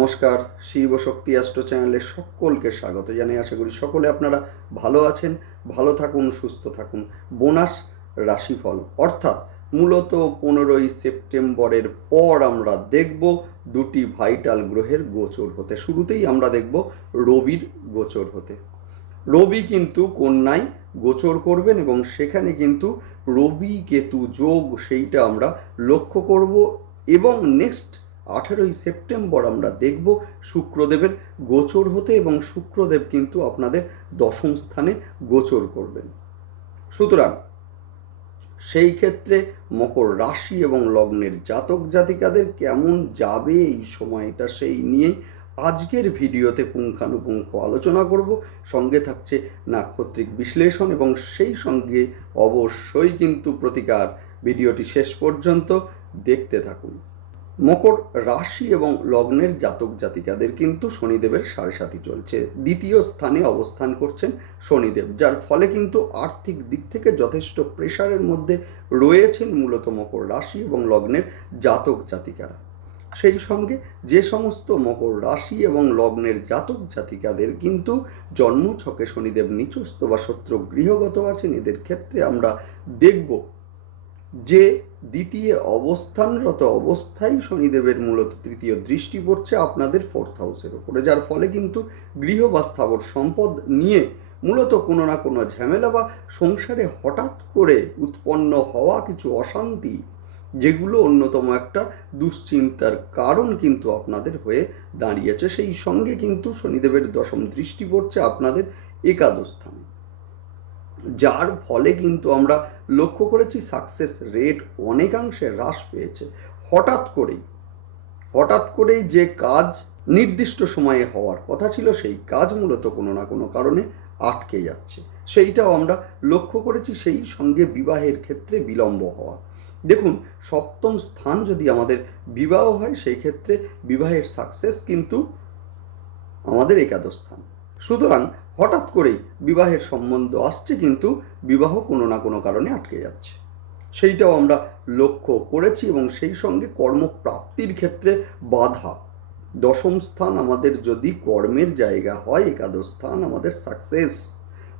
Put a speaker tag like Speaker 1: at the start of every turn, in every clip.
Speaker 1: নমস্কার, শিব শক্তি অ্যাস্ট্রো চ্যানেলে সকলকে স্বাগত জানাই। আশা করি সকলে আপনারা ভালো আছেন, ভালো থাকুন, সুস্থ থাকুন। বোনাস রাশিফল, অর্থাৎ মূলত পনেরোই সেপ্টেম্বরের পর আমরা দেখব দুটি ভাইটাল গ্রহের গোচর হতে। শুরুতেই আমরা দেখব রবির গোচর হতে। রবি কিন্তু কন্যায় গোচর করবেন এবং সেখানে কিন্তু রবি কেতু যোগ সেইটা আমরা লক্ষ্য করব এবং নেক্সট আঠেরোই সেপ্টেম্বর আমরা দেখব শুক্রদেবের গোচর হতে এবং শুক্রদেব কিন্তু আপনাদের দশম স্থানে গোচর করবেন। সুতরাং সেই ক্ষেত্রে মকর রাশি এবং লগ্নের জাতক জাতিকাদের কেমন যাবে এই সময়টা সেই নিয়েই আজকের ভিডিওতে পুঙ্খানুপুঙ্খ আলোচনা করব। সঙ্গে থাকছে নাক্ষত্রিক বিশ্লেষণ এবং সেই সঙ্গে অবশ্যই কিন্তু প্রতিকার। ভিডিওটি শেষ পর্যন্ত দেখতে থাকুন। মকর রাশি এবং লগ্নের জাতক জাতিকাদের কিন্তু শনিদেবের সাড়ে সাথী চলছে। দ্বিতীয় স্থানে অবস্থান করছেন শনিদেব, যার ফলে কিন্তু আর্থিক দিক থেকে যথেষ্ট প্রেশারের মধ্যে রয়েছেন মূলত মকর রাশি এবং লগ্নের জাতক জাতিকারা। সেই সঙ্গে যে সমস্ত মকর রাশি এবং লগ্নের জাতক জাতিকাদের কিন্তু জন্মছকে শনিদেব নিচস্থ বা শত্রু গৃহগত আছেন, এদের ক্ষেত্রে আমরা দেখব যে দ্বিতীয় অবস্থানরত অবস্থায় শনিদেবের মূলত তৃতীয় দৃষ্টি পড়ছে আপনাদের ফোর্থ হাউসের ওপরে যার ফলে কিন্তু গৃহ বা স্থাবর সম্পদ নিয়ে মূলত কোনো না কোনো ঝামেলা বা সংসারে হঠাৎ করে উৎপন্ন হওয়া কিছু অশান্তি, যেগুলো অন্যতম একটা দুশ্চিন্তার কারণ কিন্তু আপনাদের হয়ে দাঁড়িয়েছে। সেই সঙ্গে কিন্তু শনিদেবের দশম দৃষ্টি পড়ছে আপনাদের একাদশ স্থানে। যার ফলে কিন্তু আমরা লক্ষ্য করেছি সাকসেস রেট অনেকাংশে হ্রাস পেয়েছে। হঠাৎ করেই হঠাৎ করেই যে কাজ নির্দিষ্ট সময়ে হওয়ার কথা ছিল, সেই কাজ মূলত কোনো না কোনো কারণে আটকে যাচ্ছে। সেইটাও আমরা লক্ষ্য করেছি, সেই সঙ্গে বিবাহের ক্ষেত্রে বিলম্ব হওয়া। দেখুন, সপ্তম স্থান যদি আমাদের বিবাহ হয়, সেই ক্ষেত্রে বিবাহের সাকসেস কিন্তু আমাদের একাদশ স্থান। সুতরাং হঠাৎ করেই বিবাহের সম্বন্ধ আসছে কিন্তু বিবাহ কোনো না কোনো কারণে আটকে যাচ্ছে। সেইটাও আমরা লক্ষ্য করেছি এবং সেই সঙ্গে কর্মপ্রাপ্তির ক্ষেত্রে বাধা। দশম স্থান আমাদের যদি কর্মের জায়গা হয়, একাদশ স্থান আমাদের সাকসেস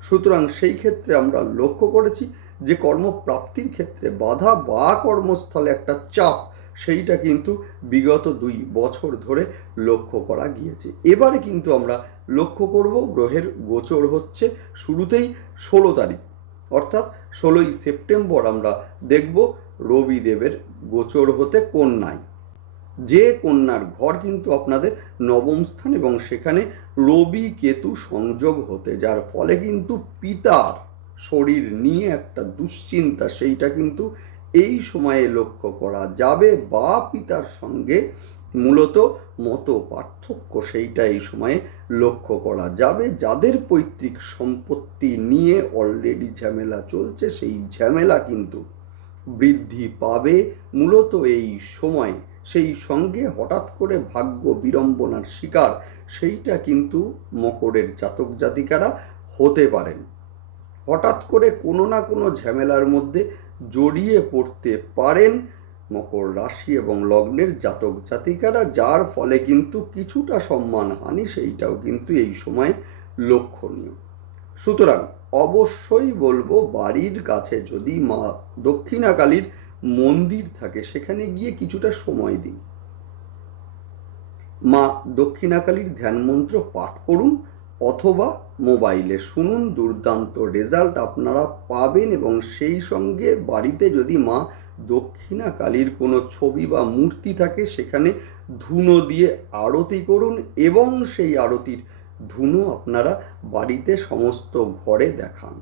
Speaker 1: সুতরাং সেই ক্ষেত্রে আমরা লক্ষ্য করেছি যে কর্মপ্রাপ্তির ক্ষেত্রে বাধা বা কর্মস্থলে একটা চাপ, সেইটা কিন্তু বিগত দুই বছর ধরে লক্ষ্য করা গিয়েছে। এবারে কিন্তু আমরা লক্ষ্য করব গ্রহের গোচর হচ্ছে শুরুতেই ষোলো তারিখ। অর্থাৎ ষোলোই সেপ্টেম্বর আমরা দেখব রবিদেবের গোচর হতে কন্যায়। যে কন্যার ঘর কিন্তু আপনাদের নবম স্থান এবং সেখানে রবি কেতু সংযোগ হতে, যার ফলে কিন্তু পিতার শরীর নিয়ে একটা দুশ্চিন্তা, সেইটা কিন্তু এই সময়ে লক্ষ্য করা যাবে বা পিতার সঙ্গে মূলত মত পার্থক্য সেইটা এই সময়ে লক্ষ্য করা যাবে। যাদের পৈতৃক সম্পত্তি নিয়ে অলরেডি ঝামেলা চলছে, সেই ঝামেলা কিন্তু বৃদ্ধি পাবে। মূলত এই সময় সেই সঙ্গে হঠাৎ করে ভাগ্য বিড়ম্বনার শিকার, সেইটা কিন্তু মকরের জাতক জাতিকারা হতে পারেন। হঠাৎ করে কোনো না কোনো ঝামেলার মধ্যে জড়িয়ে পড়তে পারেন। মকর রাশি এবং লগ্নের জাতক জাতিকারা, যার ফলে কিন্তু কিছুটা সম্মানহানি সেইটাও কিন্তু এই সময় লক্ষণীয়। সুতরাং অবশ্যই বলব, বাড়ির কাছে যদি মা দক্ষিণাকালীর মন্দির থাকে, সেখানে গিয়ে কিছুটা সময় দিন। মা দক্ষিণাকালীর ধ্যান মন্ত্র পাঠ করুন অথবা মোবাইলে শুনুন, দুর্দান্ত রেজাল্ট আপনারা পাবেন এবং সেই সঙ্গে বাড়িতে যদি মা দক্ষিণা কালীর কোনো ছবি বা মূর্তি থাকে, সেখানে ধুনো দিয়ে আরতি করুন এবং সেই আরতির ধুনো আপনারা বাড়িতে সমস্ত ঘরে দেখান।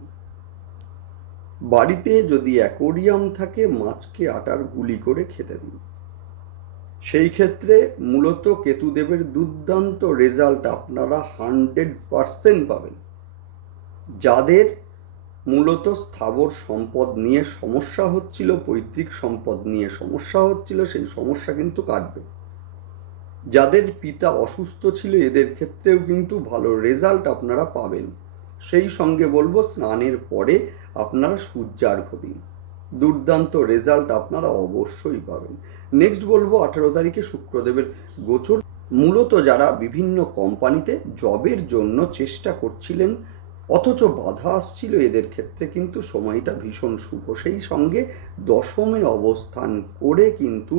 Speaker 1: বাড়িতে যদি অ্যাকোরিয়াম থাকে, মাছকে আটার গুলি করে খেতে দিন। সেই ক্ষেত্রে মূলত কেতুদেবের দুর্দান্ত রেজাল্ট আপনারা হান্ড্রেড পারসেন্ট পাবেন। যাদের মূলত স্থাবর সম্পদ নিয়ে সমস্যা হচ্ছিল, পৈতৃক সম্পদ নিয়ে সমস্যা হচ্ছিল, সেই সমস্যা কিন্তু কাটবে। যাদের পিতা অসুস্থ ছিল, এদের ক্ষেত্রেও কিন্তু ভালো রেজাল্ট আপনারা পাবেন। সেই সঙ্গে বলব, স্নানের পরে আপনারা সূর্যার্ঘ দিন। দুর্দান্ত রেজাল্ট আপনারা অবশ্যই পাবেন। নেক্সট বলব, আঠেরো তারিখে শুক্রদেবের গোচর। মূলত যারা বিভিন্ন কোম্পানিতে জবের জন্য চেষ্টা করছিলেন অথচ বাধা আসছিল এদের ক্ষেত্রে, কিন্তু সময়টা ভীষণ শুভ। সেই সঙ্গে দশমে অবস্থান করে কিন্তু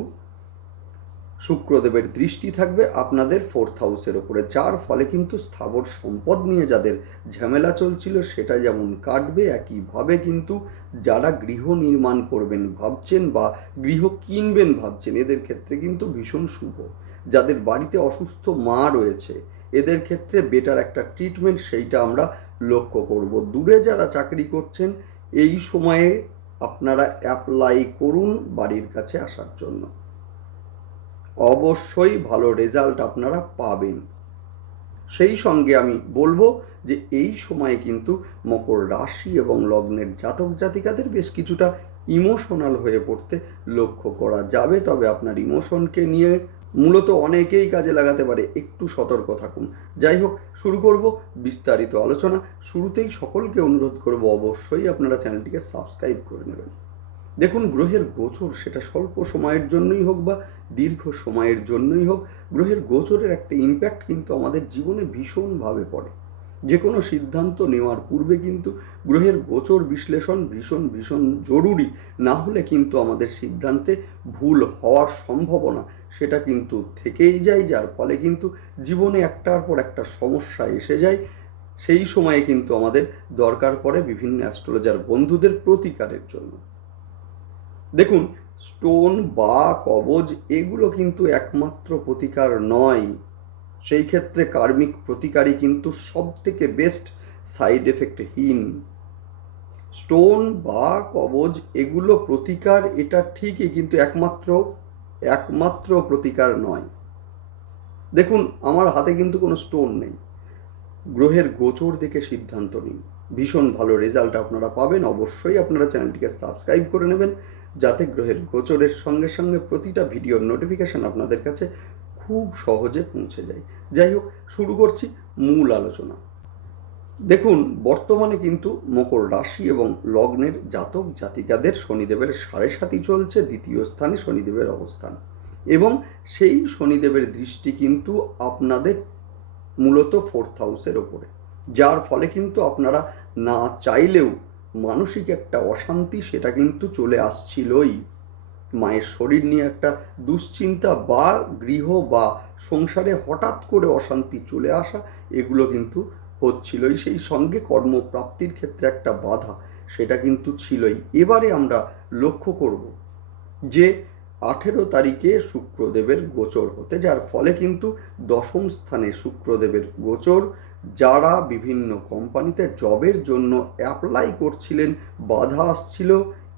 Speaker 1: শুক্রদেবের দৃষ্টি থাকবে আপনাদের ফোর্থ হাউসের ওপরে। যার ফলে কিন্তু স্থাবর সম্পদ নিয়ে যাদের ঝামেলা চলছিল, সেটা যেমন কাটবে, একইভাবে কিন্তু যারা গৃহ নির্মাণ করবেন ভাবছেন বা গৃহ কিনবেন ভাবছেন, এদের ক্ষেত্রে কিন্তু ভীষণ শুভ। যাদের বাড়িতে অসুস্থ মা রয়েছে, এদের ক্ষেত্রে বেটার একটা ট্রিটমেন্ট সেইটা আমরা লক্ষ্য করব। দূরে যারা চাকরি করছেন, এই সময়ে আপনারা অ্যাপ্লাই করুন বাড়ির কাছে আসার জন্য। অবশ্যই ভালো রেজাল্ট আপনারা পাবেন। সেই সঙ্গে আমি বলব যে, এই সময়ে কিন্তু মকর রাশি এবং লগ্নের জাতক জাতিকাদের বেশ কিছুটা ইমোশনাল হয়ে পড়তে লক্ষ্য করা যাবে। তবে আপনার ইমোশনকে নিয়ে মূলত অনেকেই কাজে লাগাতে পারে, একটু সতর্ক থাকুন। যাই হোক, শুরু করব বিস্তারিত আলোচনা। শুরুতেই সকলকে অনুরোধ করব অবশ্যই আপনারা চ্যানেলটিকে সাবস্ক্রাইব করে নেবেন। দেখুন, গ্রহের গোচর সেটা স্বল্প সময়ের জন্যই হোক বা দীর্ঘ সময়ের জন্যই হোক, গ্রহের গোচরের একটা ইম্প্যাক্ট কিন্তু আমাদের জীবনে ভীষণভাবে পড়ে। যে কোনো সিদ্ধান্ত নেওয়ার পূর্বে কিন্তু গ্রহের গোচর বিশ্লেষণ ভীষণ ভীষণ জরুরি। না হলে কিন্তু আমাদের সিদ্ধান্তে ভুল হওয়ার সম্ভাবনা সেটা কিন্তু থেকেই যায়, যার ফলে কিন্তু জীবনে একটার পর একটা সমস্যা এসে যায়। সেই সময়ে কিন্তু আমাদের দরকার পড়ে বিভিন্ন অ্যাস্ট্রোলজার বন্ধুদের প্রতিকারের জন্য। দেখুন, স্টোন বা কবজ এগুলো কিন্তু একমাত্র প্রতিকার নয়। সেই ক্ষেত্রে কার্মিক প্রতিকারই কিন্তু সব থেকে বেস্ট সাইড এফেক্টহীন স্টোন বা কবজ এগুলো প্রতিকার, এটা ঠিকই কিন্তু একমাত্র একমাত্র প্রতিকার নয়। দেখুন, আমার হাতে কিন্তু কোনো স্টোন নেই। গ্রহের গোচর দেখে সিদ্ধান্ত নিন। ভীষণ ভালো রেজাল্ট আপনারা পাবেন। অবশ্যই আপনারা চ্যানেলটিকে সাবস্ক্রাইব করে নেবেন, যাতে গ্রহের গোচরের সঙ্গে সঙ্গে প্রতিটা ভিডিওর নোটিফিকেশান আপনাদের কাছে খুব সহজে পৌঁছে যায়। যাই হোক, শুরু করছি মূল আলোচনা। দেখুন, বর্তমানে কিন্তু মকর রাশি এবং লগ্নের জাতক জাতিকাদের শনিদেবের সাড়ে সাতি চলছে, দ্বিতীয় স্থানে শনিদেবের অবস্থান। এবং সেই শনিদেবের দৃষ্টি কিন্তু আপনাদের মূলত ফোর্থ হাউসের ওপরে। যার ফলে কিন্তু আপনারা না চাইলেও মানসিক একটা অশান্তি সেটা কিন্তু চলে আসছিলই। মায়ের শরীর নিয়ে একটা দুশ্চিন্তা বা গৃহ বা সংসারে হঠাৎ করে অশান্তি চলে আসা, এগুলো কিন্তু হচ্ছিলই। সেই সঙ্গে কর্মপ্রাপ্তির ক্ষেত্রে একটা বাধা, সেটা কিন্তু ছিলই। এবারে আমরা লক্ষ্য করব যে আঠেরো তারিখে শুক্রদেবের গোচর হতে, যার ফলে কিন্তু দশম স্থানে শুক্রদেবের গোচর, যারা বিভিন্ন কোম্পানিতে জবের জন্য অ্যাপ্লাই করছিলেন, বাধা আসছিল।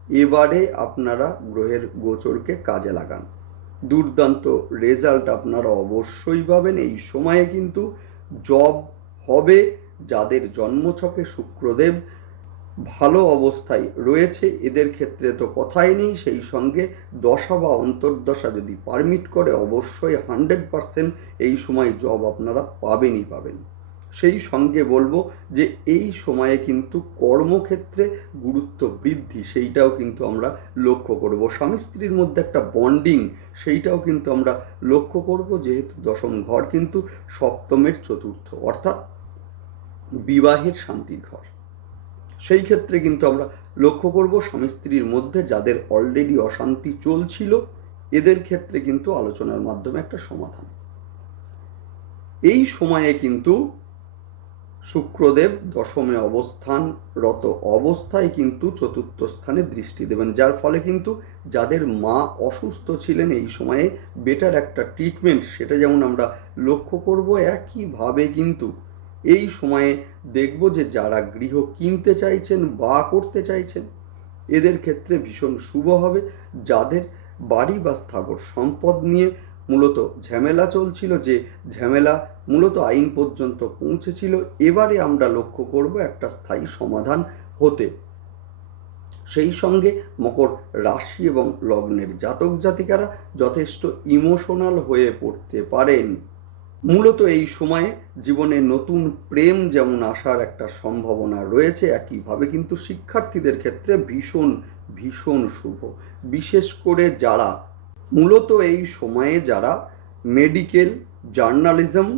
Speaker 1: এবারে আপনারা গ্রহের গোচরকে কাজে লাগান। দুর্দান্ত রেজাল্ট আপনারা অবশ্যই পাবেন। এই সময়ে কিন্তু জব হবে, যাদের জন্মছকে শুক্রদেব ভালো অবস্থায় রয়েছে, এদের ক্ষেত্রে তো কথাই নেই। সেই সঙ্গে দশা বা অন্তর্দশা যদি পারমিট করে, অবশ্যই হান্ড্রেড পারসেন্ট এই সময় জব আপনারা পাবেনই পাবেন। সেই সঙ্গে বলব যে এই সময়ে কিন্তু কর্মক্ষেত্রে গুরুত্ব বৃদ্ধি, সেইটাও কিন্তু আমরা লক্ষ্য করব। স্বামী স্ত্রীর মধ্যে একটা বন্ডিং, সেইটাও কিন্তু আমরা লক্ষ্য করব, যেহেতু দশম ঘর কিন্তু সপ্তমের চতুর্থ, অর্থাৎ বিবাহের শান্তির ঘর। সেই ক্ষেত্রে কিন্তু আমরা লক্ষ্য করব স্বামী স্ত্রীর মধ্যে যাদের অলরেডি অশান্তি চলছিল, এদের ক্ষেত্রে কিন্তু আলোচনার মাধ্যমে একটা সমাধান। এই সময়ে কিন্তু শুক্রদেব দশমে অবস্থানরত অবস্থায় কিন্তু চতুর্থ স্থানে দৃষ্টি দেবেন, যার ফলে কিন্তু যাদের মা অসুস্থ ছিলেন এই সময়ে বেটার একটা ট্রিটমেন্ট সেটা যেমন আমরা লক্ষ্য করব, একইভাবে কিন্তু এই সময়ে দেখব যে যারা গৃহ কিনতে চাইছেন বা করতে চাইছেন, এদের ক্ষেত্রে ভীষণ শুভ হবে। যাদের বাড়ি বা স্থাবর সম্পদ নিয়ে মূলত ঝামেলা চলছিল যে ঝামেলা মূলত আইন পর্যন্ত পৌঁছেছিল, এবারে আমরা লক্ষ্য করব একটা স্থায়ী সমাধান হতে। সেই সঙ্গে মকর রাশি এবং লগ্নের জাতক জাতিকারা যথেষ্ট ইমোশনাল হয়ে পড়তে পারেন। মূলত এই সময়ে জীবনে নতুন প্রেম যেমন আসার একটা সম্ভাবনা রয়েছে, একইভাবে কিন্তু শিক্ষার্থীদের ক্ষেত্রে ভীষণ ভীষণ শুভ। বিশেষ করে যারা মূলত এই সময়ে যারা মেডিকেল জার্নালিজম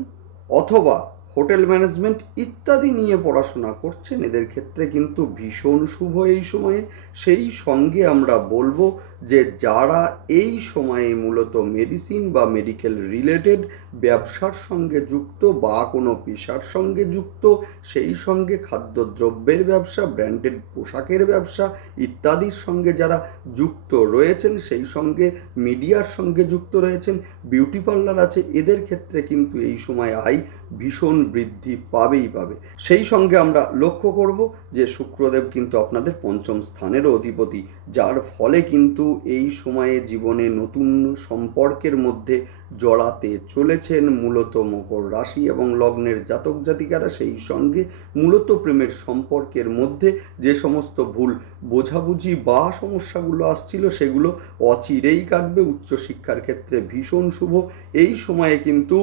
Speaker 1: অথবা হোটেল ম্যানেজমেন্ট ইত্যাদি নিয়ে পড়াশোনা করছেন। এদের ক্ষেত্রে কিন্তু ভীষণ শুভ এই সময়ে। সেই সঙ্গে আমরা বলব যে যারা এই সময়ে মূলত মেডিসিন বা মেডিকেল রিলেটেড ব্যবসার সঙ্গে যুক্ত বা কোনো পেশার সঙ্গে যুক্ত, সেই সঙ্গে খাদ্যদ্রব্যের ব্যবসা, ব্র্যান্ডেড পোশাকের ব্যবসা ইত্যাদির সঙ্গে যারা যুক্ত রয়েছেন, সেই সঙ্গে মিডিয়ার সঙ্গে যুক্ত রয়েছেন, বিউটি পার্লার আছে, এদের ক্ষেত্রে কিন্তু এই সময় আয় ভীষণ বৃদ্ধি পাবেই পাবে। সেই সঙ্গে আমরা লক্ষ্য করব যে শুক্রদেব কিন্তু আপনাদের পঞ্চম স্থানেরও অধিপতি, যার ফলে কিন্তু এই সময়ে জীবনে নতুন সম্পর্কের মধ্যে জড়াতে চলেছেন মূলত মকর রাশি এবং লগ্নের জাতক জাতিকারা। সেই সঙ্গে মূলত প্রেমের সম্পর্কের মধ্যে যে সমস্ত ভুল বোঝাবুঝি বা সমস্যাগুলো আসছিল, সেগুলো অচিরেই কাটবে। উচ্চশিক্ষার ক্ষেত্রে ভীষণ শুভ। এই সময়ে কিন্তু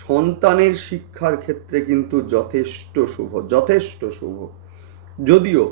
Speaker 1: সন্তানের শিক্ষার ক্ষেত্রে কিন্তু যথেষ্ট শুভ যথেষ্ট শুভ। যদিও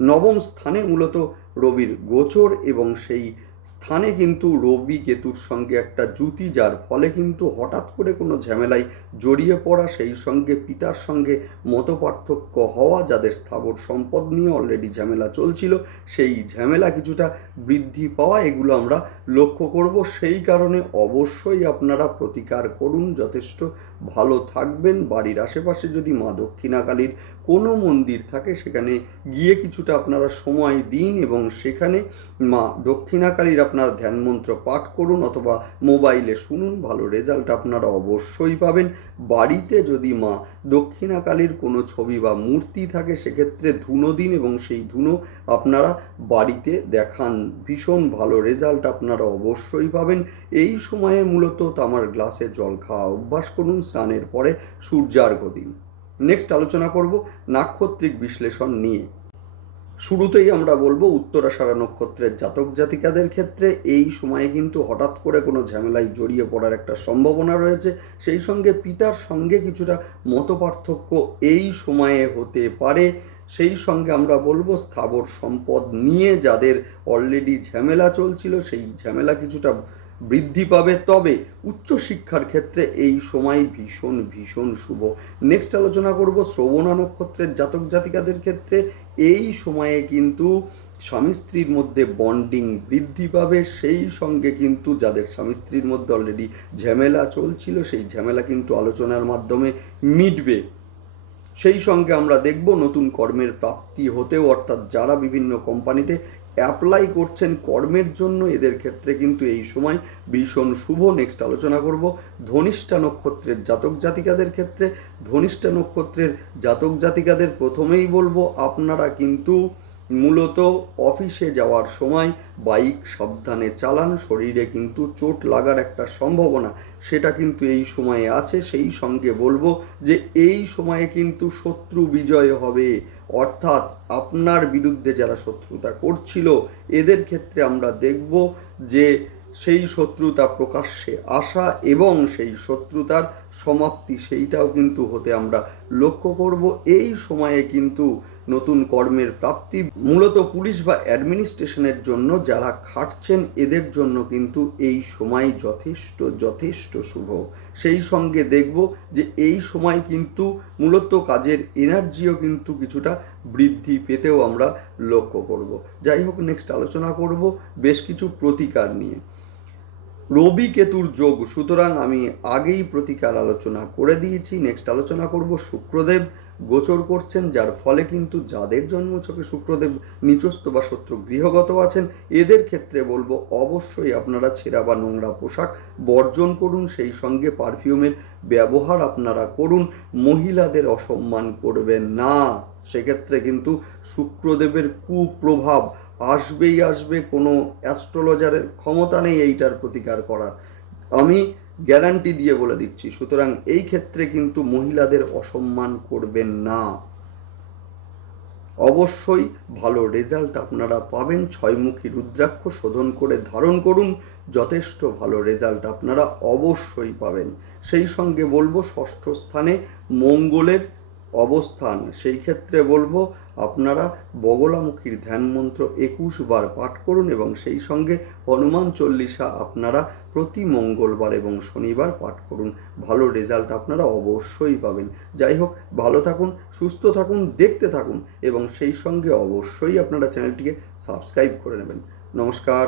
Speaker 1: নবম স্থানে মূলত রবির গোচর এবং সেই স্থানে কিন্তু রবি কেতুর সঙ্গে একটা জুতি যার ফলে কিন্তু হঠাৎ করে কোনো ঝামেলায় জড়িয়ে পড়া সেই সঙ্গে পিতার সঙ্গে মতপার্থক্য হওয়া যাদের স্থাবর সম্পদ নিয়ে অলরেডি ঝামেলা চলছিল, সেই ঝামেলা কিছুটা বৃদ্ধি পাওয়া এগুলো আমরা লক্ষ্য করব। সেই কারণে অবশ্যই আপনারা প্রতিকার করুন, যথেষ্ট ভালো থাকবেন। বাড়ির আশেপাশে যদি মা দক্ষিণাকালীর কোনো মন্দির থাকে, সেখানে গিয়ে কিছুটা আপনারা সময় দিন এবং সেখানে মা দক্ষিণাকালীর আপনারা ধ্যান মন্ত্র পাঠ করুন অথবা মোবাইলে শুনুন, ভালো রেজাল্ট আপনারা অবশ্যই পাবেন। বাড়িতে যদি মা দক্ষিণাকালীর কোনো ছবি বা মূর্তি থাকে, সেক্ষেত্রে ধুনো দিন এবং সেই ধুনো আপনারা বাড়িতে দেখান। ভীষণ ভালো রেজাল্ট আপনারা অবশ্যই পাবেন। এই সময়ে মূলত তামার গ্লাসে জল খাওয়া অভ্যাস করুন, স্নানের পরে সূর্যার্ঘ দিন। নেক্সট আলোচনা করব নাক্ষত্রিক বিশ্লেষণ নিয়ে। শুরুতেই আমরা বলব উত্তরাষাঢ়া নক্ষত্রের জাতক জাতিকাদের ক্ষেত্রে এই সময়ে কিন্তু হঠাৎ করে কোনো ঝামেলায় জড়িয়ে পড়ার একটা সম্ভাবনা রয়েছে। সেই সঙ্গে পিতার সঙ্গে কিছুটা মতপার্থক্য এই সময়ে হতে পারে। সেই সঙ্গে আমরা বলব স্থাবর সম্পদ নিয়ে যাদের অলরেডি ঝামেলা চলছিল, সেই ঝামেলা কিছুটা বৃদ্ধি পাবে। তবে উচ্চশিক্ষার ক্ষেত্রে এই সময় ভীষণ ভীষণ শুভ। নেক্সট আলোচনা করব শ্রবণা নক্ষত্রের জাতক জাতিকাদের ক্ষেত্রে এই সময়ে কিন্তু স্বামী স্ত্রীর মধ্যে বন্ডিং বৃদ্ধি পাবে। সেই সঙ্গে কিন্তু যাদের স্বামী স্ত্রীর মধ্যে অলরেডি ঝামেলা চলছিল, সেই ঝামেলা কিন্তু আলোচনার মাধ্যমে মিটবে। সেই সঙ্গে আমরা দেখব নতুন কর্মের প্রাপ্তি হতেও, অর্থাৎ যারা বিভিন্ন কোম্পানিতে অ্যাপ্লাই করছেন কর্মের জন্য, এদের ক্ষেত্রে কিন্তু এই সময় ভীষণ শুভ। নেক্সট আলোচনা করব ধনিষ্ঠা নক্ষত্রের জাতক জাতিকাদের ক্ষেত্রে। ধনিষ্ঠা নক্ষত্রের জাতক জাতিকাদের প্রথমেই বলব, আপনারা কিন্তু মূলত অফিসে যাওয়ার সময় বাইক সাবধানে চালান, শরীরে কিন্তু চোট লাগার একটা সম্ভাবনা, সেটা কিন্তু এই সময়ে আছে। সেই সঙ্গে বলব যে এই সময়ে কিন্তু শত্রু বিজয় হবে। অর্থাৎ আপনার বিরুদ্ধে যারা শত্রুতা করছিল, এদের ক্ষেত্রে আমরা দেখব যে সেই শত্রুতা প্রকাশ্যে আসা এবং সেই শত্রুতার সমাপ্তি সেইটাও কিন্তু হতে আমরা লক্ষ্য করব। এই সময়ে কিন্তু নতুন কর্মের প্রাপ্তি। মূলত পুলিশ বা অ্যাডমিনিস্ট্রেশনের জন্য যারা খাটছেন, এদের জন্য কিন্তু এই সময় যথেষ্ট যথেষ্ট শুভ। সেই সঙ্গে দেখব যে এই সময় কিন্তু মূলত কাজের এনার্জিও কিন্তু কিছুটা বৃদ্ধি পেতেও আমরা লক্ষ্য করব। যাই হোক নেক্সট আলোচনা করব বেশ কিছু প্রতিকার নিয়ে। রবি কেতুর যোগ, সুতরাং আমি আগেই প্রতিকার আলোচনা করে দিয়েছি। নেক্সট আলোচনা করব শুক্রদেব। গোচর করছেন, যার ফলে কিন্তু যাদের জন্মছকে শুক্রদেব নিচস্থ বা শত্রু গৃহগত আছেন, এদের ক্ষেত্রে বলব অবশ্যই আপনারা ছেঁড়া বা নোংরা পোশাক বর্জন করুন, সেই সঙ্গে পারফিউমের ব্যবহার আপনারা করুন, মহিলাদের অসম্মান করবেন না। সেক্ষেত্রে কিন্তু শুক্রদেবের কুপ্রভাব আসবেই আসবে, কোনো অ্যাস্ট্রোলজারের ক্ষমতা নেই এইটার প্রতিকার করার। আমি গ্যারান্টি দিয়ে বলে দিচ্ছি, সুতরাং এই ক্ষেত্রে কিন্তু মহিলাদের অসম্মান করবেন না। অবশ্যই ভালো রেজাল্ট আপনারা পাবেন, ছয়মুখী রুদ্রাক্ষ শোধন করে ধারণ করুন, যথেষ্ট ভালো রেজাল্ট আপনারা অবশ্যই পাবেন। সেই সঙ্গে বলব, ষষ্ঠ স্থানে মঙ্গলের অবস্থান। সেই ক্ষেত্রে বলব, আপনারা বগলামুখীর ধ্যান মন্ত্র একুশ বার পাঠ করুন এবং সেই সঙ্গে হনুমান চল্লিশা আপনারা প্রতি মঙ্গলবার এবং শনিবার পাঠ করুন। ভালো রেজাল্ট আপনারা অবশ্যই পাবেন। যাই হোক, ভালো থাকুন, সুস্থ থাকুন, দেখতে থাকুন এবং সেই সঙ্গে অবশ্যই আপনারা চ্যানেলটিকে সাবস্ক্রাইব করে নেবেন। নমস্কার।